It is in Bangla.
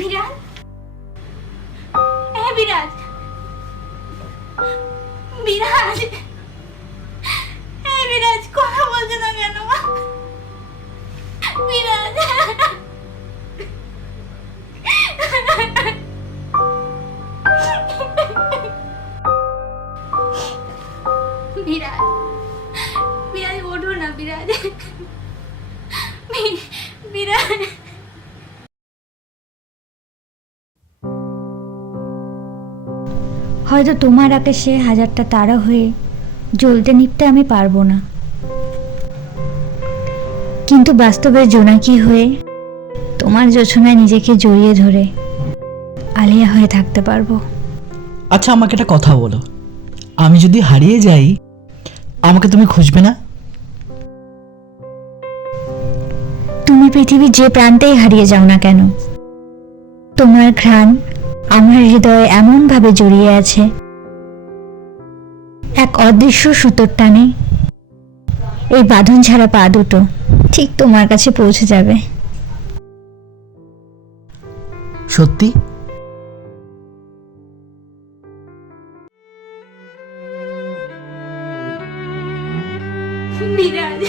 বিরাজ, হ্যাঁ বিরাজ, বিরাজ, হ্যাঁ বিরাজ, কথা বলছে না কেন? বিরাজ, বিরাজ, বিরাজ ওঠো না বিরাজ, বিরাজ। হয়তো তোমার আকাশে হাজারটা তারা হয়ে জ্বলতে নিভতে আমি পারবো না, কিন্তু বাস্তবের জোনাকি হয়ে তোমার জোছনায় নিজেকে জড়িয়ে ধরে আলিয়া হয়ে থাকতে পারবো। আচ্ছা, আমাকে একটা কথা বলো, আমি যদি হারিয়ে যাই আমাকে তুমি খুঁজবে না? তুমি পৃথিবীর যে প্রান্তেই হারিয়ে যাও না কেন, তোমার ঘ্রাণ আমার হৃদয়ে এমনভাবে জড়িয়ে আছে, এক অদৃশ্য সুতোর টানে এই বাঁধন ছাড়া পা দুটো ঠিক তোমার কাছে পৌঁছে যাবে। সত্যি? বিরাজ।